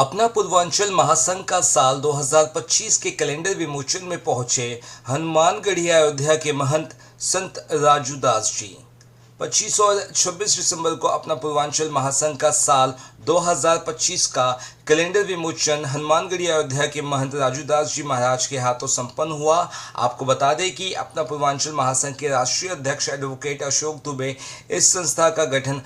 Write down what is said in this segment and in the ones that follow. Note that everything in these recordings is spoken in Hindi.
अपना पूर्वांचल महासंघ का साल 2025 के कैलेंडर विमोचन में पहुंचे हनुमानगढ़ी अयोध्या के महंत संत राजू दास जी। 25 और 26 दिसंबर को अपना पूर्वांचल महासंघ का साल 2025 का कैलेंडर विमोचन हनुमानगढ़ी अयोध्या के महंत राजू दास जी महाराज के हाथों संपन्न हुआ। आपको बता दें कि अपना पूर्वांचल महासंघ के राष्ट्रीय अध्यक्ष एडवोकेट अशोक दुबे इस संस्था का गठन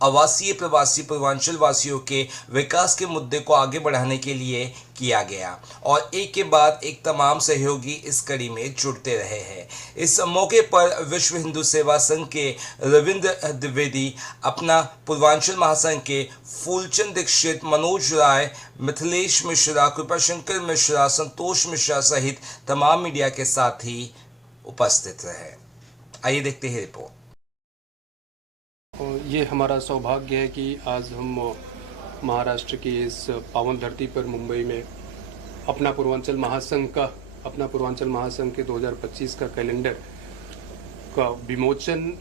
आवासीय प्रवासी पूर्वांचल वासियों के विकास के मुद्दे को आगे बढ़ाने के लिए किया गया और एक के बाद एक तमाम सहयोगी इस कड़ी में जुड़ते रहे हैं। इस मौके पर विश्व हिंदू सेवा संघ के रविंद्र द्विवेदी, अपना पूर्वांचल महासंघ के फूलचंद दीक्षित, मनोज राय, मिथिलेश मिश्रा, कृपाशंकर मिश्रा, संतोष मिश्रा सहित तमाम मीडिया के साथी उपस्थित रहे। आइए देखते हैं रिपोर्ट। ये हमारा सौभाग्य है कि आज हम महाराष्ट्र की इस पावन धरती पर मुंबई में अपना पूर्वांचल महासंघ के 2025 का कैलेंडर का विमोचन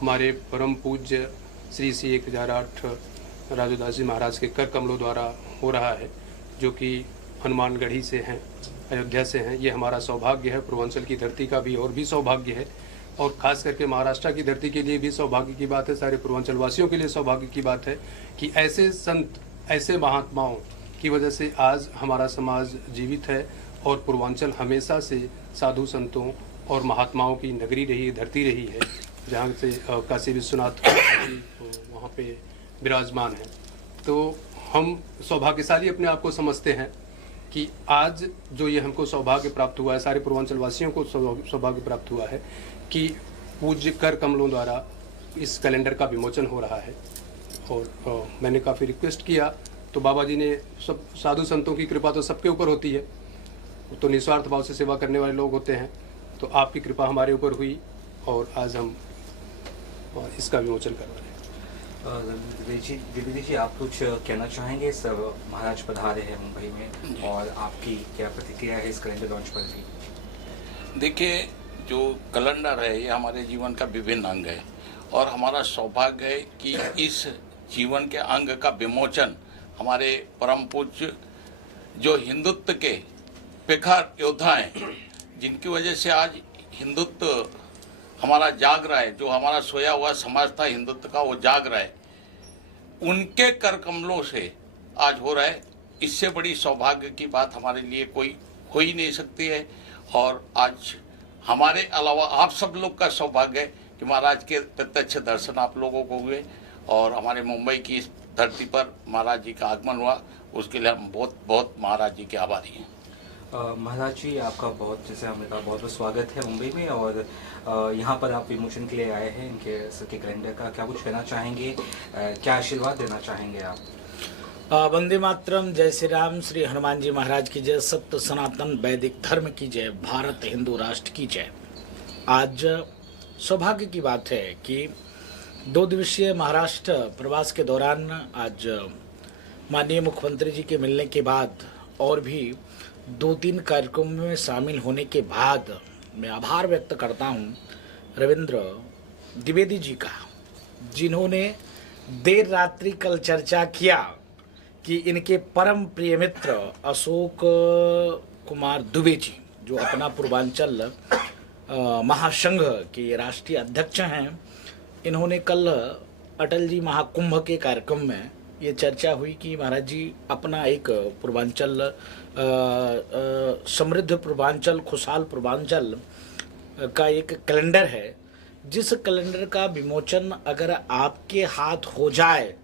हमारे परम पूज्य श्री 1008 राजू दास जी महाराज के कर कमलों द्वारा हो रहा है, जो कि हनुमानगढ़ी से हैं, अयोध्या से हैं। ये हमारा सौभाग्य है। पूर्वांचल की धरती का भी और भी सौभाग्य है, और ख़ास करके महाराष्ट्र की धरती के लिए भी सौभाग्य की बात है। सारे पूर्वांचल वासियों के लिए सौभाग्य की बात है कि ऐसे संत, ऐसे महात्माओं की वजह से आज हमारा समाज जीवित है, और पूर्वांचल हमेशा से साधु संतों और महात्माओं की नगरी रही, धरती रही है, जहाँ से काशी विश्वनाथ वहाँ पे विराजमान है। तो हम सौभाग्यशाली अपने आप को समझते हैं कि आज जो ये हमको सौभाग्य प्राप्त हुआ है, सारे पूर्वांचल वासियों को सौभाग्य प्राप्त हुआ है कि पूज्य कर कमलों द्वारा इस कैलेंडर का विमोचन हो रहा है। और मैंने काफ़ी रिक्वेस्ट किया तो बाबा जी ने, सब साधु संतों की कृपा तो सबके ऊपर होती है, तो निस्वार्थ भाव से सेवा करने वाले लोग होते हैं, तो आपकी कृपा हमारे ऊपर हुई और आज हम इसका विमोचन कर रहे हैं। द्विवेदी जी, आप कुछ कहना चाहेंगे? सब महाराज पधारे हैं मुंबई में, और आपकी क्या प्रतिक्रिया है इस कैलेंडर लॉन्च पर भी? देखिए, जो कैलेंडर है ये हमारे जीवन का विभिन्न अंग है, और हमारा सौभाग्य है कि इस जीवन के अंग का विमोचन हमारे परम पूज्य जो हिंदुत्व के प्रखर योद्धा हैं, जिनकी वजह से आज हिंदुत्व हमारा जाग रहा है, जो हमारा सोया हुआ समाज था हिंदुत्व का, वो जाग रहा है, उनके कर कमलों से आज हो रहा है। इससे बड़ी सौभाग्य की बात हमारे लिए कोई हो ही नहीं सकती है। और आज हमारे अलावा आप सब लोग का सौभाग्य है कि महाराज के प्रत्यक्ष दर्शन आप लोगों को हुए, और हमारे मुंबई की इस धरती पर महाराज जी का आगमन हुआ, उसके लिए हम बहुत बहुत महाराज जी के आभारी हैं। महाराज जी, आपका बहुत, जैसे हमने कहा, बहुत बहुत स्वागत है मुंबई में, और यहाँ पर आप विमोचन के लिए आए हैं इनके सबके कैलेंडर का। क्या कुछ कहना चाहेंगे, क्या आशीर्वाद देना चाहेंगे आप? वंदे मातरम, जय श्री राम, श्री हनुमान जी महाराज की जय, सत्य सनातन वैदिक धर्म की जय, भारत हिंदू राष्ट्र की जय। आज सौभाग्य की बात है कि 2 दिवसीय महाराष्ट्र प्रवास के दौरान आज माननीय मुख्यमंत्री जी के मिलने के बाद और भी 2-3 कार्यक्रमों में शामिल होने के बाद मैं आभार व्यक्त करता हूं रविंद्र द्विवेदी जी का, जिन्होंने देर रात्रि कल चर्चा किया कि इनके परम प्रिय मित्र अशोक कुमार दुबे जी, जो अपना पूर्वांचल महासंघ के राष्ट्रीय अध्यक्ष हैं, इन्होंने कल अटल जी महाकुंभ के कार्यक्रम में ये चर्चा हुई कि महाराज जी अपना एक पूर्वांचल समृद्ध पूर्वांचल, खुशहाल पूर्वांचल का एक कैलेंडर है, जिस कैलेंडर का विमोचन अगर आपके हाथ हो जाए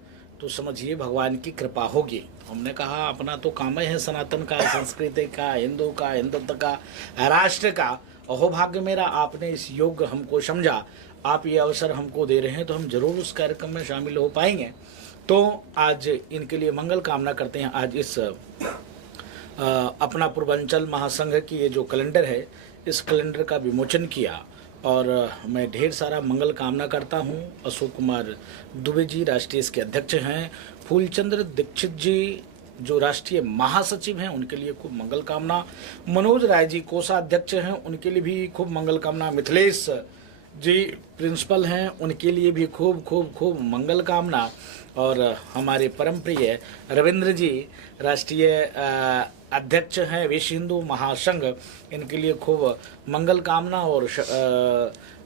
तो समझिए भगवान की कृपा होगी। हमने कहा अपना तो काम है सनातन का, संस्कृति का, हिंदू का, हिंदुत्व का, राष्ट्र का। अहो भाग्य मेरा, आपने इस योग हमको समझा, आप ये अवसर हमको दे रहे हैं, तो हम जरूर उस कार्यक्रम में शामिल हो पाएंगे। तो आज इनके लिए मंगल कामना करते हैं। आज इस अपना पूर्वांचल महासंघ की ये जो कैलेंडर है, इस कैलेंडर का विमोचन किया, और मैं ढेर सारा मंगल कामना करता हूं। अशोक कुमार दुबे जी राष्ट्रीय इसके अध्यक्ष हैं, फूलचंद्र दीक्षित जी जो राष्ट्रीय महासचिव हैं, उनके लिए खूब मंगल कामना, मनोज राय जी कोषाध्यक्ष हैं, उनके लिए भी खूब मंगल कामना, मिथिलेश जी प्रिंसिपल हैं, उनके लिए भी खूब खूब खूब मंगल कामना। और हमारे परम प्रिय रविंद्र जी राष्ट्रीय अध्यक्ष हैं विश्व हिंदू महासंघ, इनके लिए खूब मंगल कामना। और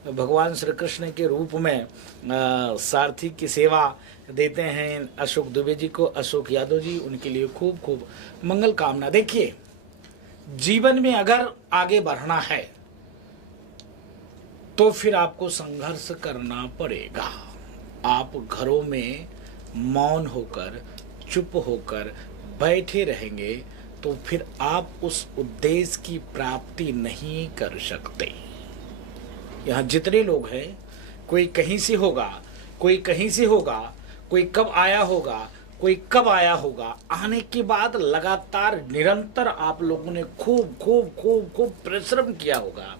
भगवान श्री कृष्ण के रूप में सारथी की सेवा देते हैं अशोक दुबे जी को, अशोक यादव जी, उनके लिए खूब खूब मंगल कामना। देखिए, जीवन में अगर आगे बढ़ना है तो फिर आपको संघर्ष करना पड़ेगा। आप घरों में मौन होकर, चुप होकर बैठे रहेंगे तो फिर आप उस उद्देश्य की प्राप्ति नहीं कर सकते। यहाँ जितने लोग हैं, कोई कहीं से होगा, कोई कहीं से होगा, कोई कब आया होगा, कोई कब आया होगा। आने के बाद लगातार निरंतर आप लोगों ने खूब खूब खूब खूब परिश्रम किया होगा,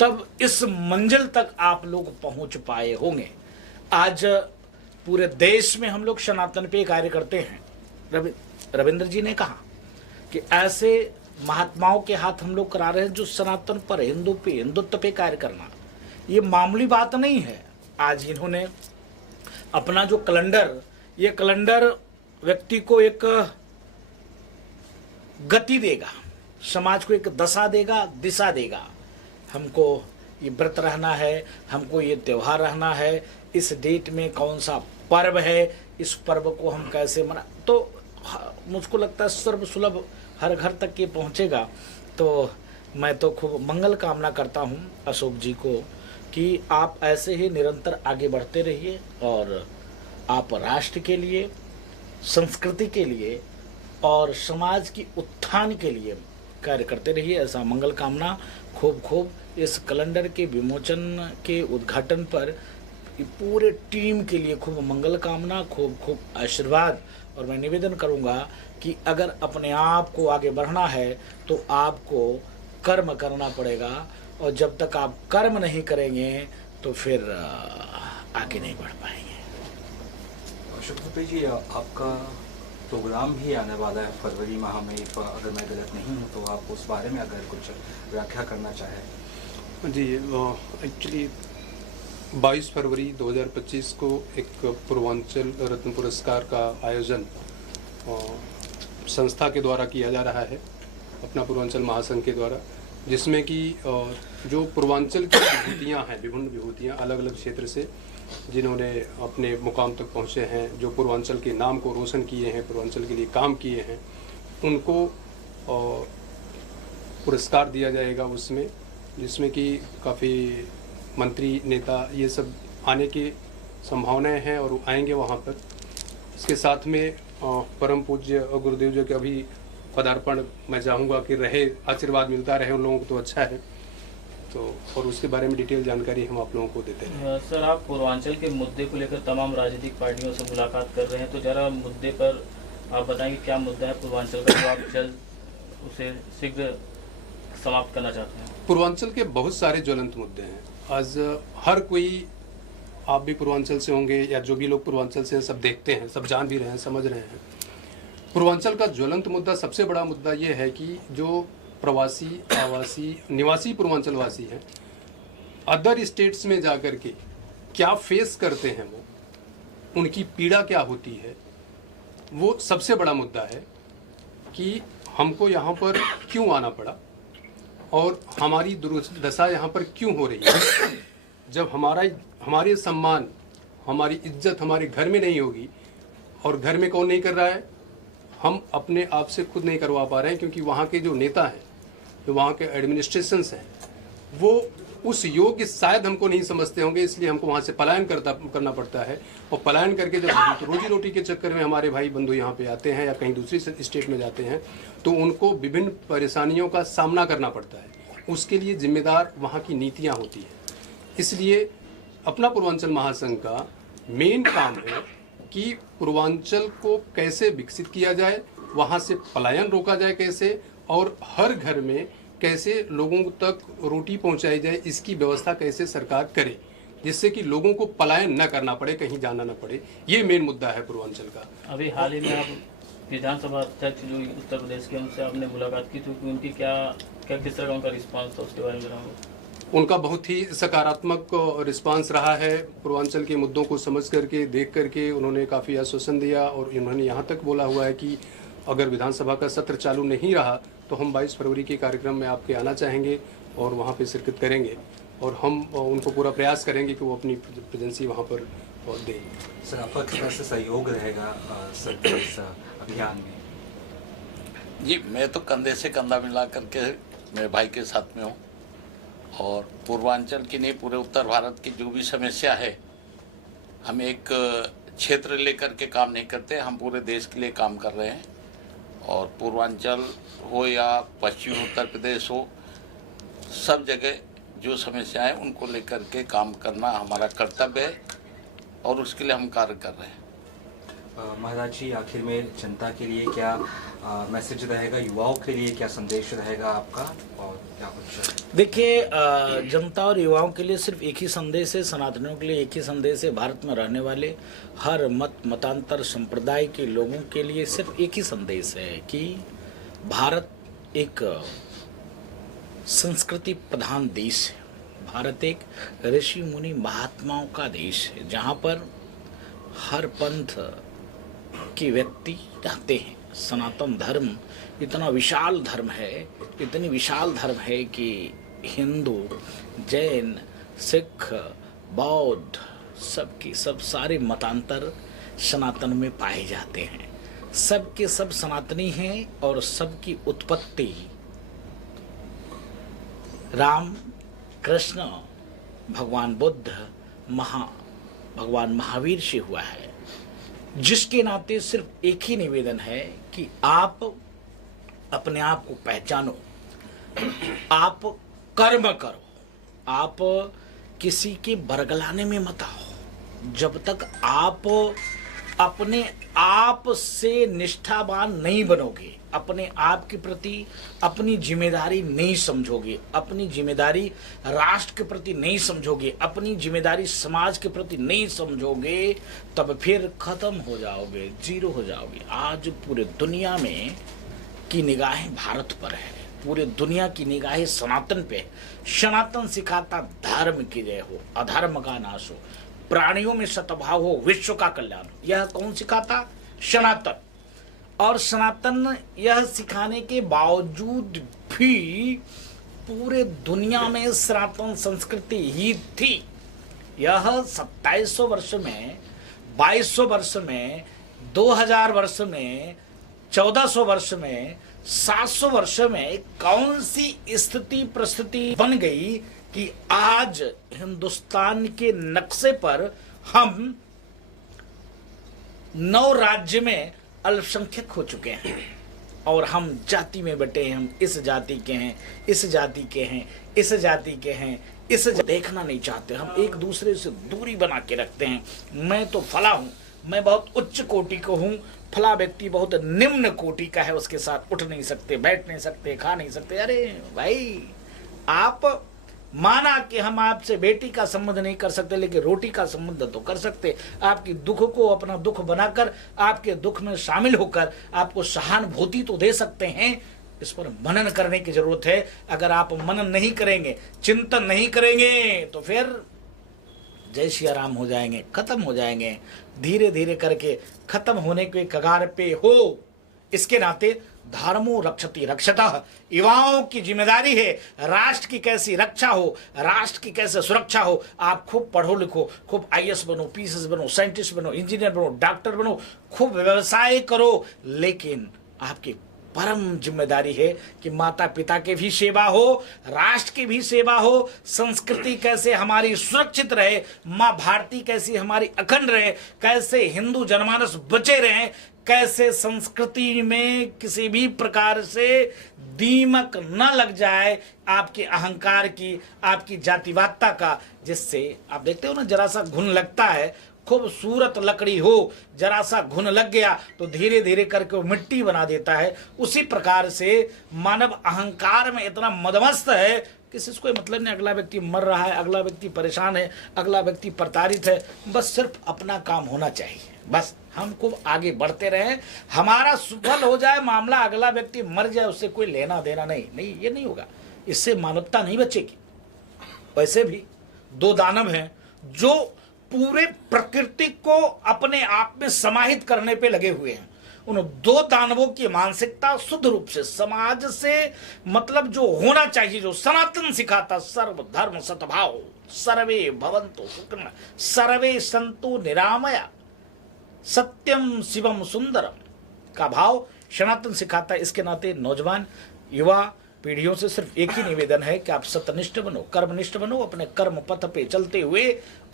तब इस मंजिल तक आप लोग पहुंच पाए होंगे। आज पूरे देश में हम लोग सनातन पे कार्य करते हैं। रविंद्र जी ने कहा कि ऐसे महात्माओं के हाथ हम लोग करा रहे हैं जो सनातन पर, हिंदू पे, हिंदुत्व पे कार्य करना ये मामूली बात नहीं है। आज इन्होंने अपना जो कैलेंडर, ये कैलेंडर व्यक्ति को एक गति देगा, समाज को एक दशा देगा, दिशा देगा। हमको ये व्रत रहना है, हमको ये त्योहार रहना है, इस डेट में कौन सा पर्व है, इस पर्व को हम कैसे मना, तो मुझको लगता है सर्व सुलभ हर घर तक ये पहुंचेगा। तो मैं तो खूब मंगल कामना करता हूं अशोक जी को कि आप ऐसे ही निरंतर आगे बढ़ते रहिए और आप राष्ट्र के लिए, संस्कृति के लिए और समाज की उत्थान के लिए कार्य करते रहिए। ऐसा मंगल कामना। खूब खूब इस कैलेंडर के विमोचन के उद्घाटन पर पूरे टीम के लिए खूब मंगल कामना, खूब खूब आशीर्वाद। और मैं निवेदन करूंगा कि अगर अपने आप को आगे बढ़ना है तो आपको कर्म करना पड़ेगा, और जब तक आप कर्म नहीं करेंगे तो फिर आगे नहीं बढ़ पाएंगे। अशोक दुबे जी, आपका प्रोग्राम भी आने वाला है फरवरी माह में, अगर मैं गलत नहीं हूँ, तो आप उस बारे में अगर कुछ व्याख्या करना चाहें। जी, एक्चुअली 22 फरवरी 2025 को एक पूर्वांचल रत्न पुरस्कार का आयोजन संस्था के द्वारा किया जा रहा है, अपना पूर्वांचल महासंघ के द्वारा, जिसमें कि जो पूर्वांचल की विभूतियाँ हैं, विभिन्न विभूतियाँ अलग अलग क्षेत्र से जिन्होंने अपने मुकाम तक पहुँचे हैं, जो पूर्वांचल के नाम को रोशन किए हैं, पूर्वांचल के लिए काम किए हैं, उनको पुरस्कार दिया जाएगा उसमें, जिसमें कि काफ़ी मंत्री, नेता ये सब आने की संभावनाएं हैं और आएंगे वहाँ पर। इसके साथ में परम पूज्य गुरुदेव जी का भी पदार्पण मैं चाहूँगा कि रहे, आशीर्वाद मिलता रहे उन लोगों को तो अच्छा है। तो और उसके बारे में डिटेल जानकारी हम आप लोगों को देते हैं। सर, आप पूर्वांचल के मुद्दे को लेकर तमाम राजनीतिक पार्टियों से मुलाकात कर रहे हैं, तो जरा मुद्दे पर आप बताएंगे क्या मुद्दा है पूर्वांचल का जो आप जल्द उसे शीघ्र समाप्त करना चाहते हैं। पूर्वांचल के बहुत सारे ज्वलंत मुद्दे हैं। आज हर कोई, आप भी पूर्वांचल से होंगे या जो भी लोग पूर्वांचल से सब देखते हैं, सब जान भी रहे हैं, समझ रहे हैं। पूर्वांचल का ज्वलंत मुद्दा, सबसे बड़ा मुद्दा ये है कि जो प्रवासी, आवासी, निवासी पूर्वांचल वासी हैं, अदर स्टेट्स में जाकर के क्या फेस करते हैं, वो उनकी पीड़ा क्या होती है, वो सबसे बड़ा मुद्दा है कि हमको यहाँ पर क्यों आना पड़ा और हमारी दुर्दशा यहाँ पर क्यों हो रही है। जब हमारे सम्मान, हमारी इज्जत हमारे घर में नहीं होगी, और घर में कौन नहीं कर रहा है, हम अपने आप से खुद नहीं करवा पा रहे हैं, क्योंकि वहाँ के जो नेता हैं, जो वहाँ के एडमिनिस्ट्रेशंस हैं, वो उस योग्य शायद हमको नहीं समझते होंगे, इसलिए हमको वहाँ से पलायन करना पड़ता है। और पलायन करके जब रोजी रोटी के चक्कर में हमारे भाई बंधु यहाँ पे आते हैं या कहीं दूसरी स्टेट में जाते हैं, तो उनको विभिन्न परेशानियों का सामना करना पड़ता है। उसके लिए जिम्मेदार वहाँ की नीतियाँ होती हैं। इसलिए अपना पूर्वांचल महासंघ का मेन काम है कि पूर्वांचल को कैसे विकसित किया जाए, वहाँ से पलायन रोका जाए कैसे, और हर घर में कैसे लोगों तक रोटी पहुंचाई जाए, इसकी व्यवस्था कैसे सरकार करे, जिससे कि लोगों को पलायन न करना पड़े, कहीं जाना न पड़े। ये मेन मुद्दा है पूर्वांचल का। अभी हाल ही में आप विधानसभा अध्यक्ष जो उत्तर प्रदेश के, उनसे आपने मुलाकात की, तो उनकी क्या किस तरह का उनका रिस्पांस था, उसके बारे में बताऊँगा। उनका बहुत ही सकारात्मक रिस्पांस रहा है। पूर्वांचल के मुद्दों को समझ करके, देख करके उन्होंने काफ़ी आश्वासन दिया और उन्होंने यहाँ तक बोला हुआ है कि अगर विधानसभा का सत्र चालू नहीं रहा तो हम 22 फरवरी के कार्यक्रम में आपके आना चाहेंगे और वहाँ पे शिरकत करेंगे और हम उनको पूरा प्रयास करेंगे कि वो अपनी प्रेजेंसी वहाँ पर दें। सर, आपका किस तरह से सहयोग रहेगा सर के इस अभियान में? जी, मैं तो कंधे से कंधा मिला करके मेरे भाई के साथ में हूँ और पूर्वांचल की नहीं पूरे उत्तर भारत की जो भी समस्या है, हम एक क्षेत्र लेकर के काम नहीं करते, हम पूरे देश के लिए काम कर रहे हैं और पूर्वांचल हो या पश्चिमी उत्तर प्रदेश हो, सब जगह जो समस्याएं उनको लेकर के काम करना हमारा कर्तव्य है और उसके लिए हम कार्य कर रहे हैं। महाराज जी, आखिर में जनता के लिए क्या मैसेज रहेगा, युवाओं के लिए क्या संदेश रहेगा आपका और क्या कुछ? देखिए, जनता और युवाओं के लिए सिर्फ एक ही संदेश है, सनातनियों के लिए एक ही संदेश है, भारत में रहने वाले हर मतांतर संप्रदाय के लोगों के लिए सिर्फ एक ही संदेश है कि भारत एक संस्कृति प्रधान देश है। भारत एक ऋषि मुनि महात्माओं का देश है जहाँ पर हर पंथ के व्यक्ति रहते हैं। सनातन धर्म इतना विशाल धर्म है, इतनी विशाल धर्म है कि हिंदू, जैन, सिख, बौद्ध सबके सब सारे मतांतर सनातन में पाए जाते हैं। सबके सब सनातनी हैं और सबकी उत्पत्ति राम, कृष्ण, भगवान बुद्ध, भगवान महावीर से हुआ है, जिसके नाते सिर्फ एक ही निवेदन है कि आप अपने आप को पहचानो, आप कर्म करो, आप किसी के बरगलाने में मत आओ। जब तक आप अपने आप से निष्ठावान नहीं बनोगे, अपने आप के प्रति अपनी जिम्मेदारी नहीं समझोगे, अपनी जिम्मेदारी राष्ट्र के प्रति नहीं समझोगे, अपनी जिम्मेदारी समाज के प्रति नहीं समझोगे, तब फिर खत्म हो जाओगे, जीरो हो जाओगे। आज पूरे दुनिया में की निगाहें भारत पर है, पूरे दुनिया की निगाहें सनातन पे है। सनातन सिखाता धर्म की जय हो, अधर्म का नाश हो, प्राणियों में सद्भाव हो, विश्व का कल्याण हो। यह कौन सिखाता? सनातन। और सनातन यह सिखाने के बावजूद भी पूरे दुनिया में सनातन संस्कृति ही थी। यह 2700 वर्ष में, 2200 वर्ष में, 2000 वर्ष में, 1400 वर्ष में, 700 वर्ष में कौन सी स्थिति परिस्थिति बन गई कि आज हिंदुस्तान के नक्शे पर हम 9 राज्य में अल्पसंख्यक हो चुके हैं और हम जाति में बटे हैं। हम इस जाति के हैं, इस जाति के हैं, इस जाति के हैं, देखना नहीं चाहते। हम एक दूसरे से दूरी बना के रखते हैं। मैं तो फला हूं, मैं बहुत उच्च कोटि को हूं, फला व्यक्ति बहुत निम्न कोटि का है, उसके साथ उठ नहीं सकते, बैठ नहीं सकते, खा नहीं सकते। अरे भाई, आप माना कि हम आपसे बेटी का संबंध नहीं कर सकते, लेकिन रोटी का संबंध तो कर सकते। आपकी दुख को अपना दुख बनाकर, आपके दुख में शामिल होकर आपको सहानुभूति तो दे सकते हैं। इस पर मनन करने की जरूरत है। अगर आप मनन नहीं करेंगे, चिंतन नहीं करेंगे, तो फिर जय श्री राम हो जाएंगे, खत्म हो जाएंगे। धीरे धीरे करके खत्म होने के कगार पे हो। इसके नाते धर्मो रक्षति रक्षतः, युवाओं की जिम्मेदारी है राष्ट्र की कैसी रक्षा हो, राष्ट्र की कैसे सुरक्षा हो। आप खूब पढ़ो लिखो, खूब IAS बनो, PCS बनो, साइंटिस्ट बनो, इंजीनियर बनो, डॉक्टर बनो, खूब व्यवसाय करो, लेकिन आपकी परम जिम्मेदारी है कि माता पिता के भी सेवा हो, राष्ट्र की भी सेवा हो, संस्कृति कैसे हमारी सुरक्षित रहे, माँ भारती कैसी हमारी अखंड रहे, कैसे हिंदू जनमानस बचे रहे, कैसे संस्कृति में किसी भी प्रकार से दीमक न लग जाए आपके अहंकार की, आपकी जातिवादता का, जिससे आप देखते हो ना, जरा सा घुन लगता है, खूबसूरत लकड़ी हो, जरा सा घुन लग गया तो धीरे धीरे करके वो मिट्टी बना देता है। उसी प्रकार से मानव अहंकार में इतना मदमस्त है, किसी से कोई मतलब नहीं। अगला व्यक्ति मर रहा है, अगला व्यक्ति परेशान है, अगला व्यक्ति प्रताड़ित है, बस सिर्फ अपना काम होना चाहिए। बस हम खूब आगे बढ़ते रहें, हमारा सफल हो जाए मामला, अगला व्यक्ति मर जाए उससे कोई लेना देना नहीं। ये नहीं होगा, इससे मानवता नहीं बचेगी। वैसे भी दो दानव हैं जो पूरे प्रकृति को अपने आप में समाहित करने पे लगे हुए हैं। उन दो दानवों की मानसिकता शुद्ध रूप से समाज से मतलब जो होना चाहिए, जो सनातन सिखाता, सर्व धर्म सद्भाव, सर्वे भवन्तु सुखिनः, सर्वे सन्तु निरामया, सत्यम शिवम सुंदरम का भाव सनातन सिखाता है। इसके नाते नौजवान युवा पीढ़ियों से सिर्फ एक ही निवेदन है कि आप सत्यनिष्ठ बनो, कर्मनिष्ठ बनो, अपने कर्म पथ पे चलते हुए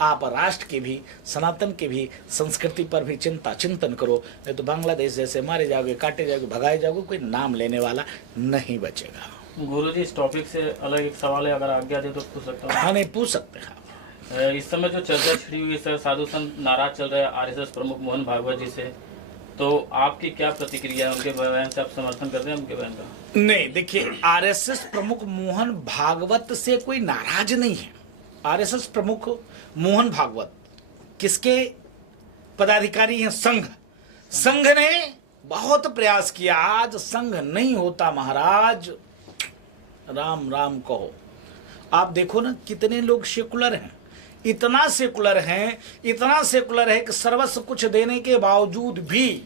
आप राष्ट्र की भी, सनातन की भी, संस्कृति पर भी चिंतन करो। नहीं तो बांग्लादेश जैसे मारे जाओगे, काटे जाओगे, भगाए जाओगे, कोई नाम लेने वाला नहीं बचेगा। गुरुजी, इस टॉपिक से अलग एक सवाल है, अगर आज्ञा दे तो पूछ सकता हूँ? हाँ, नहीं पूछ सकते हैं। इस समय जो चर्चा छिड़ी हुई है सर, साधु संत नाराज चल रहे हैं आरएसएस प्रमुख मोहन भागवत जी से, तो आपकी क्या प्रतिक्रिया है? उनके बयान से आप समर्थन करते हैं उनके बयान का? नहीं, देखिए, आरएसएस प्रमुख मोहन भागवत से कोई नाराज नहीं है। आरएसएस प्रमुख मोहन भागवत किसके पदाधिकारी हैं? संघ ने बहुत प्रयास किया। आज संघ नहीं होता महाराज, राम राम कहो। आप देखो ना कितने लोग सेकुलर हैं, इतना सेकुलर है कि सर्वस्व कुछ देने के बावजूद भी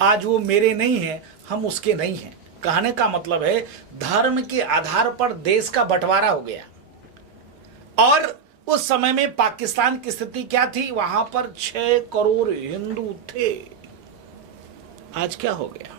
आज वो मेरे नहीं है, हम उसके नहीं हैं। कहने का मतलब है धर्म के आधार पर देश का बंटवारा हो गया। और उस समय में पाकिस्तान की स्थिति क्या थी? वहां पर 6 करोड़ हिंदू थे। आज क्या हो गया?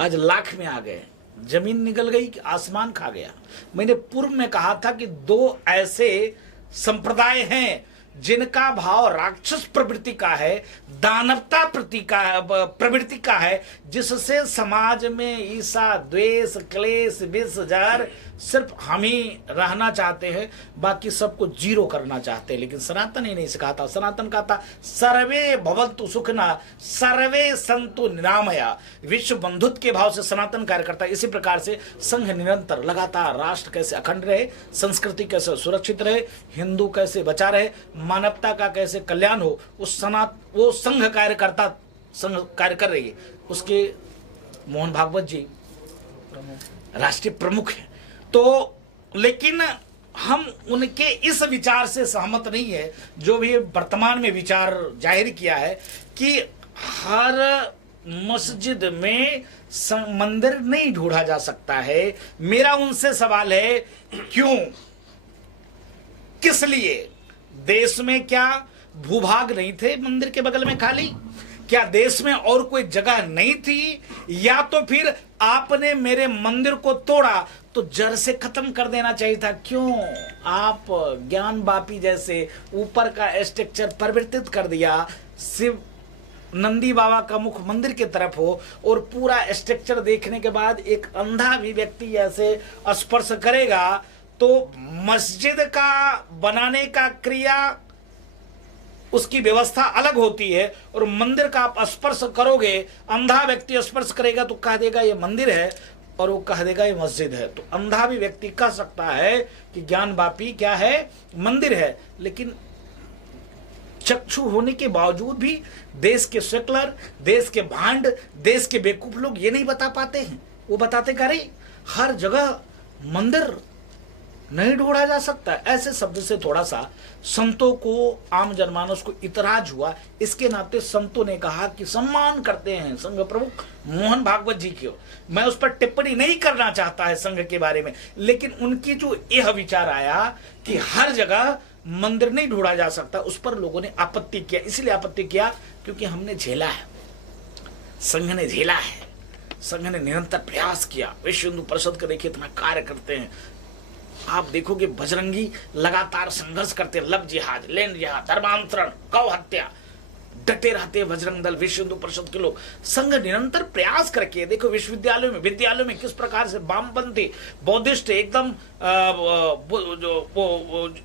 आज लाख में आ गए। जमीन निकल गई कि आसमान खा गया। मैंने पूर्व में कहा था कि 2 ऐसे संप्रदाय हैं जिनका भाव राक्षस प्रवृत्ति का है, दानवता प्रवृत्ति का है, जिससे समाज में ईर्ष्या, द्वेष, क्लेश, विष, जहर, सिर्फ हम ही रहना चाहते हैं, बाकी सबको जीरो करना चाहते हैं। लेकिन सनातन ही नहीं सिखाता। सनातन कहता सर्वे भवन्तु सुखिनः, सर्वे सन्तु निरामया। विश्व बंधुत्व के भाव से सनातन कार्य करता है। इसी प्रकार से संघ निरंतर लगातार राष्ट्र कैसे अखंड रहे, संस्कृति कैसे सुरक्षित रहे, हिंदू कैसे बचा रहे, मानवता का कैसे कल्याण हो, वो संघ कार्य कर रही है। उसके मोहन भागवत जी राष्ट्रीय प्रमुख हैं। तो लेकिन हम उनके इस विचार से सहमत नहीं है जो भी वर्तमान में विचार जाहिर किया है कि हर मस्जिद में मंदिर नहीं ढूंढा जा सकता है। मेरा उनसे सवाल है, क्यों, किस लिए? देश में क्या भूभाग नहीं थे मंदिर के बगल में खाली? क्या देश में और कोई जगह नहीं थी? या तो फिर आपने मेरे मंदिर को तोड़ा तो जड़ से खत्म कर देना चाहिए था। क्यों आप ज्ञान बापी जैसे ऊपर का स्ट्रक्चर परिवर्तित कर दिया, शिव नंदी बाबा का मुख मंदिर की तरफ हो और पूरा स्ट्रक्चर देखने के बाद एक अंधा भी व्यक्ति ऐसे स्पर्श करेगा तो मस्जिद का बनाने का क्रिया, उसकी व्यवस्था अलग होती है, और मंदिर का आप स्पर्श करोगे, अंधा व्यक्ति स्पर्श करेगा तो कह देगा ये मंदिर है और वो कह देगा ये मस्जिद है। तो अंधा भी व्यक्ति कह सकता है कि ज्ञान बापी क्या है, मंदिर है। लेकिन चक्षु होने के बावजूद भी देश के सेकुलर, देश के भांड, देश के बेवकूफ लोग ये नहीं बता पाते हैं। वो बताते कह रहे हर जगह मंदिर नहीं ढूंढा जा सकता। ऐसे शब्द से थोड़ा सा संतों को, आम जनमानस को इतराज हुआ। इसके नाते संतों ने कहा कि सम्मान करते हैं संघ प्रमुख मोहन भागवत जी की। मैं उस पर टिप्पणी नहीं करना चाहता है संघ के बारे में, लेकिन उनकी जो यह विचार आया कि हर जगह मंदिर नहीं ढूंढा जा सकता, उस पर लोगों ने आपत्ति किया। इसलिए आपत्ति किया क्योंकि हमने झेला है, संघ ने झेला है, संघ ने निरंतर प्रयास किया। विश्व हिंदू परिषद का देखिए इतना कार्य करते हैं। आप देखोगे बजरंगी लगातार संघर्ष करते हैं, लव जिहाद, लैंड जिहाद, धर्मांतरण, गौ हत्या, डटे रहते हैं बजरंग दल, विश्व हिंदू परिषद के लोग। संघ निरंतर प्रयास करके देखो विद्यालयों में किस प्रकार से वामपंथी, बौद्धिस्ट एकदम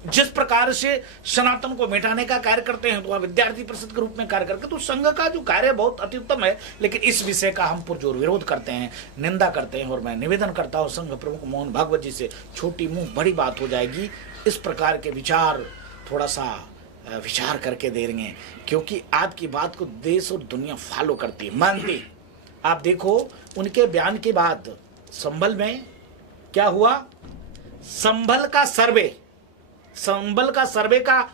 जिस प्रकार से सनातन को मिटाने का कार्य करते हैं, तो वह विद्यार्थी परिषद के रूप में कार्य करके, तो संघ का जो कार्य बहुत अति उत्तम है। लेकिन इस विषय का हम पुरजोर विरोध करते हैं, निंदा करते हैं, और मैं निवेदन करता हूँ संघ प्रमुख मोहन भागवत जी से, छोटी मुंह बड़ी बात हो जाएगी। इस प्रकार के विचार थोड़ा सा विचार करके दे रहे हैं, क्योंकि आपकी बात को देश और दुनिया फॉलो करती है, मानती है। आप देखो उनके बयान के बाद संभल में क्या हुआ, संभल का सर्वे का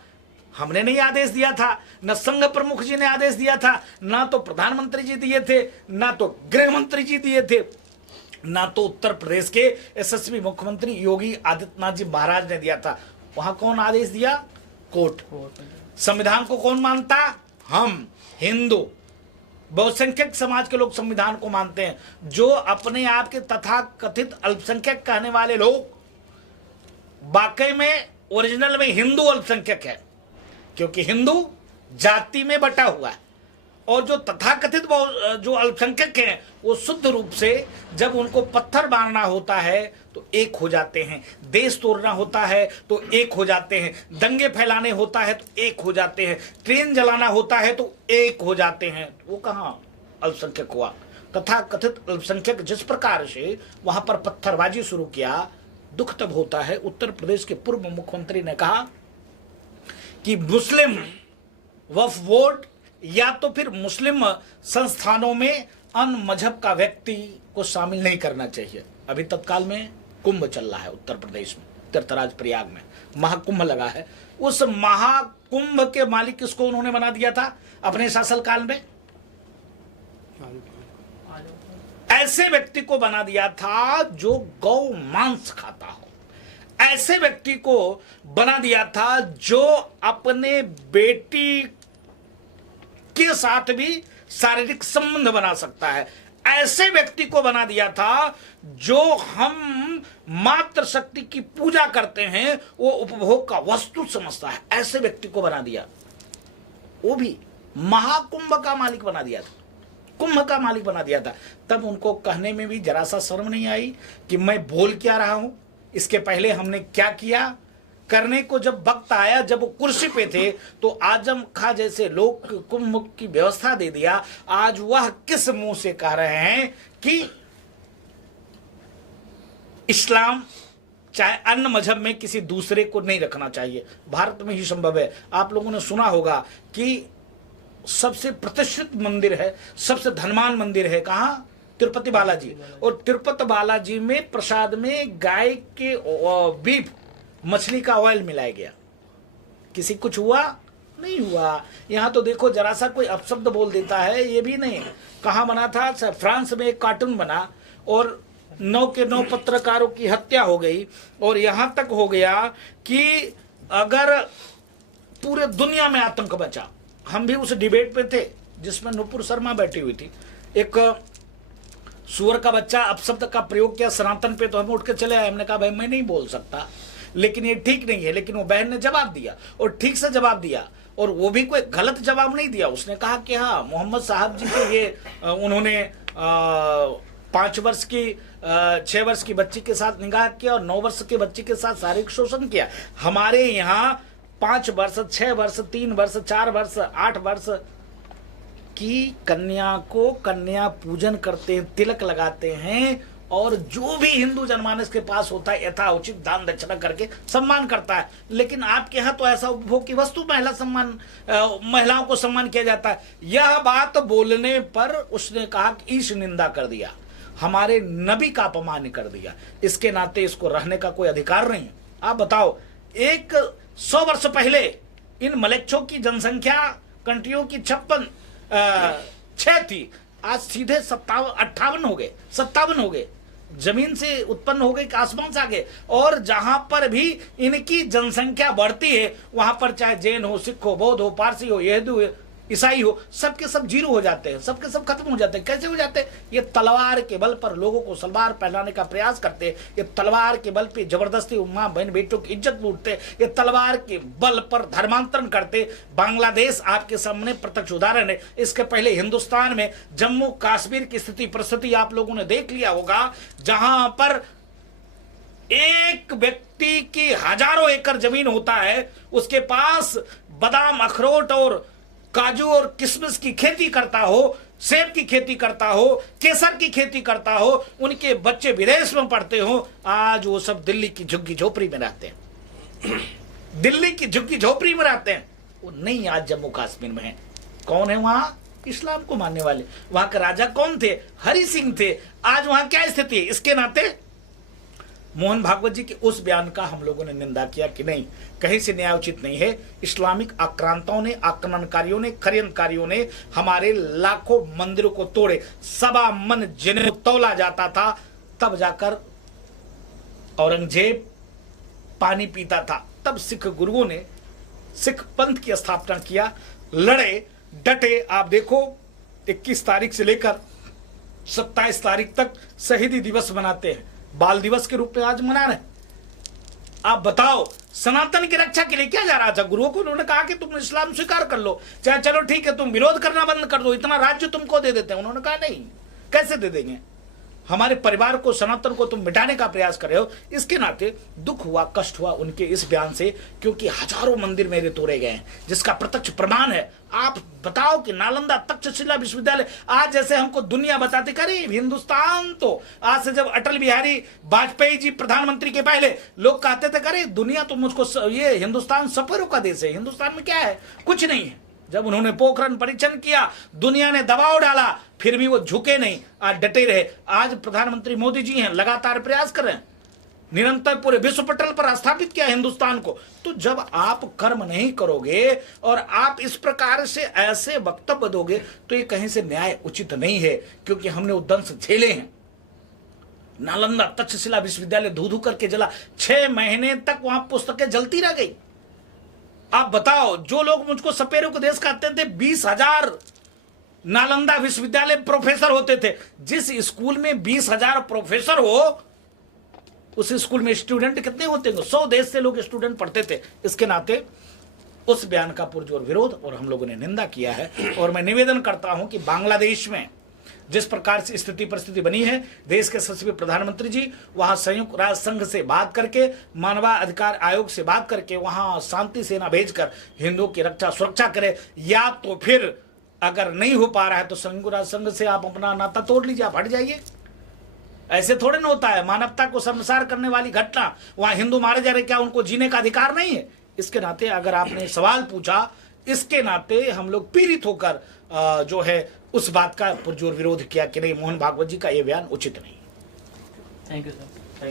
हमने नहीं आदेश दिया था, न संघ प्रमुख जी ने आदेश दिया था, ना तो प्रधानमंत्री जी दिए थे, ना तो गृह मंत्री जी दिए थे, ना तो उत्तर प्रदेश के यशस्वी मुख्यमंत्री योगी आदित्यनाथ जी महाराज ने दिया था। वहां कौन आदेश दिया? कोर्ट। संविधान को कौन मानता? हम हिंदू बहुसंख्यक समाज के लोग संविधान को मानते हैं। जो अपने आप के तथाकथित अल्पसंख्यक कहने वाले लोग वाकई में ओरिजिनल में हिंदू अल्पसंख्यक है, क्योंकि हिंदू जाति में बटा हुआ है, और जो तथाकथित जो अल्पसंख्यक हैं वो शुद्ध रूप से जब उनको पत्थर मारना होता है तो एक हो जाते हैं, देश तोड़ना होता है तो एक हो जाते हैं, दंगे फैलाने होता है तो एक हो जाते हैं, ट्रेन जलाना होता है तो एक हो जाते हैं। वो कहाँ अल्पसंख्यक हुआ? तथाकथित अल्पसंख्यक जिस प्रकार से वहां पर पत्थरबाजी शुरू किया, दुख तब होता है। उत्तर प्रदेश के पूर्व मुख्यमंत्री ने कहा कि मुस्लिम वक्फ बोर्ड या तो फिर मुस्लिम संस्थानों में अन्य मजहब का व्यक्ति को शामिल नहीं करना चाहिए। अभी तत्काल में कुंभ चल रहा है उत्तर प्रदेश में, तीर्थराज प्रयाग में महाकुंभ लगा है। उस महाकुंभ के मालिक किसको उन्होंने बना दिया था अपने शासनकाल में? ऐसे व्यक्ति को बना दिया था जो गौ मांस खाता हो, ऐसे व्यक्ति को बना दिया था जो अपने बेटी के साथ भी शारीरिक संबंध बना सकता है, ऐसे व्यक्ति को बना दिया था जो हम मातृशक्ति की पूजा करते हैं वो उपभोग का वस्तु समझता है, ऐसे व्यक्ति को बना दिया। वो भी महाकुंभ का मालिक बना दिया था, कुंभ का मालिक बना दिया था। तब उनको कहने में भी जरा सा शर्म नहीं आई कि मैं बोल क्या रहा हूं, इसके पहले हमने क्या किया। करने को जब वक्त आया, जब वो कुर्सी पे थे, तो आजम खां जैसे लोग कुंभ की व्यवस्था दे दिया। आज वह किस मुंह से कह रहे हैं कि इस्लाम चाहे अन्य मजहब में किसी दूसरे को नहीं रखना चाहिए, भारत में ही संभव है। आप लोगों ने सुना होगा कि सबसे प्रतिष्ठित मंदिर है, सबसे धनवान मंदिर है कहाँ? तिरुपति बालाजी। और तिरुपति बालाजी में प्रसाद में गाय के बीफ मछली का ऑयल मिलाया गया। किसी कुछ हुआ? नहीं हुआ। यहां तो देखो जरा सा कोई अपशब्द बोल देता है, ये भी नहीं। कहां बना था? फ्रांस में एक कार्टून बना और 9 के 9 पत्रकारों की हत्या हो गई। और यहां तक हो गया कि अगर पूरे दुनिया में आतंक बचा, हम भी उस डिबेट पे थे जिसमें नुपुर शर्मा बैठी हुई थी। एक सुअर का बच्चा अपशब्द का प्रयोग किया सनातन पे, तो हम उठ के चले आए। हमने कहा भाई मैं नहीं बोल सकता, लेकिन ये ठीक नहीं है। लेकिन वो बहन ने जवाब दिया और ठीक से जवाब दिया, और वो भी कोई गलत जवाब नहीं दिया। उसने कहा कि हाँ मोहम्मद साहब जी के ये उन्होंने 5 वर्ष की 6 वर्ष की बच्ची के साथ निकाह किया और 9 वर्ष के बच्ची के साथ शारीरिक शोषण किया। हमारे यहाँ 5 वर्ष 6 वर्ष 3 वर्ष 4 वर्ष 8 वर्ष की कन्या को कन्या पूजन करते हैं, तिलक लगाते हैं, और जो भी हिंदू जनमानस के पास होता है यथाउचित दान दक्षिणा करके सम्मान करता है। लेकिन आपके यहाँ तो ऐसा उपभोग की वस्तु महिलाओं को सम्मान किया जाता है। यह बात बोलने पर उसने कहा कि ईश निंदा कर दिया, हमारे नबी का अपमान कर दिया, इसके नाते इसको रहने का कोई अधिकार नहीं है। आप बताओ, 100 वर्ष पहले इन मलेच्छों की जनसंख्या कंट्रियों की 56 थी, आज सीधे 58 हो गए, 57 हो गए। जमीन से उत्पन्न हो गए कि आसमान से आ गए। और जहां पर भी इनकी जनसंख्या बढ़ती है वहां पर चाहे जैन हो, सिख हो, बौद्ध हो, पारसी हो, यहूदी हो, ईसाई हो, सबके सब जीरो हो जाते हैं, सबके सब खत्म हो जाते हैं। कैसे हो जाते हैं? ये तलवार के बल पर लोगों को सलवार पहनाने का प्रयास करते हैं, ये तलवार के बल पे जबरदस्ती मां बहन बेटों की इज्जत लूटते, ये तलवार के बल पर धर्मांतरण करते। बांग्लादेश आपके सामने प्रत्यक्ष उदाहरण है। इसके पहले हिंदुस्तान में जम्मू कश्मीर की स्थिति परिस्थिति आप लोगों ने देख लिया होगा, जहां पर एक व्यक्ति की हजारों एकड़ जमीन होता है, उसके पास बादाम, अखरोट और काजू और किशमिश की खेती करता हो, सेब की खेती करता हो, केसर की खेती करता हो, उनके बच्चे विदेश में पढ़ते हो। आज वो सब दिल्ली की झुग्गी झोपड़ी में रहते हैं, दिल्ली की झुग्गी झोपड़ी में रहते हैं। वो नहीं आज जम्मू कश्मीर में है। कौन है वहां? इस्लाम को मानने वाले। वहां के राजा कौन थे? हरि सिंह थे। आज वहां क्या स्थिति है? इसके नाते मोहन भागवत जी के उस बयान का हम लोगों ने निंदा किया कि नहीं, कहीं से न्याय उचित नहीं है। इस्लामिक आक्रांताओं ने, आक्रमणकारियों ने, षड्यंत्रकारियों ने हमारे लाखों मंदिरों को तोड़े, सवा मन जिन्हें तौला जाता था तब जाकर औरंगजेब पानी पीता था, तब सिख गुरुओं ने सिख पंथ की स्थापना किया, लड़े डटे। आप देखो 21 तारीख से लेकर 27 तारीख तक शहीदी दिवस मनाते हैं, बाल दिवस के रूप में आज मना रहे हैं। आप बताओ सनातन की रक्षा के लिए क्या जा रहा था? गुरुओं को उन्होंने कहा कि तुम इस्लाम स्वीकार कर लो, चाहे चलो ठीक है तुम विरोध करना बंद कर दो, इतना राज्य तुमको दे देते हैं। उन्होंने कहा नहीं, कैसे दे देंगे, हमारे परिवार को, सनातन को तुम मिटाने का प्रयास कर रहे हो। इसके नाते दुख हुआ, कष्ट हुआ उनके इस बयान से, क्योंकि हजारों मंदिर मेरे तोड़े गए हैं, जिसका प्रत्यक्ष प्रमाण है। आप बताओ कि नालंदा तक्षशिला विश्वविद्यालय, आज जैसे हमको दुनिया बताती करे हिंदुस्तान, तो आज से जब अटल बिहारी वाजपेयी जी प्रधानमंत्री के पहले लोग कहते थे करे दुनिया तो मुझको, ये हिंदुस्तान सफरों का देश है, हिंदुस्तान में क्या है, कुछ नहीं है। जब उन्होंने पोखरण परीक्षण किया, दुनिया ने दबाव डाला, फिर भी वो झुके नहीं, आज डटे रहे। आज प्रधानमंत्री मोदी जी हैं, लगातार प्रयास कर रहे हैं, निरंतर पूरे विश्व पटल पर स्थापित किया हिंदुस्तान को। तो जब आप कर्म नहीं करोगे और आप इस प्रकार से ऐसे वक्तव्य दोगे तो ये कहीं से न्याय उचित नहीं है, क्योंकि हमने उद्दंश झेले हैं। नालंदा तक्षशिला विश्वविद्यालय धू धू करके जला, 6 महीने तक वहां पुस्तकें जलती रह गई। आप बताओ, जो लोग मुझको सपेरों को देश कहते थे, 20,000 नालंदा विश्वविद्यालय प्रोफेसर होते थे। जिस स्कूल में 20,000 प्रोफेसर हो, उस स्कूल में स्टूडेंट कितने होते हैं? 100 देश से लोग स्टूडेंट पढ़ते थे। इसके नाते उस बयान का पुरजोर विरोध और हम लोगों ने निंदा किया है। और मैं निवेदन करता हूं कि बांग्लादेश में जिस प्रकार से स्थिति परिस्थिति बनी है, देश के सचिव प्रधानमंत्री जी वहां संयुक्त राष्ट्र संघ से बात करके, मानवाधिकार आयोग से बात करके, वहां शांति सेना भेजकर हिंदुओं की रक्षा सुरक्षा करे, या तो फिर अगर नहीं हो पा रहा है तो संयुक्त राष्ट्र संघ से आप अपना नाता तोड़ लीजिए, आप हट जाइए। ऐसे थोड़े ना होता है, मानवता को शर्मसार करने वाली घटना, वहां हिंदू मारे जा रहे, क्या उनको जीने का अधिकार नहीं है? इसके नाते अगर आपने सवाल पूछा, इसके नाते हम लोग पीड़ित होकर जो है उस बात का पुरजोर विरोध किया कि नहीं, मोहन भागवत जी का ये बयान उचित नहीं। Thank you sir.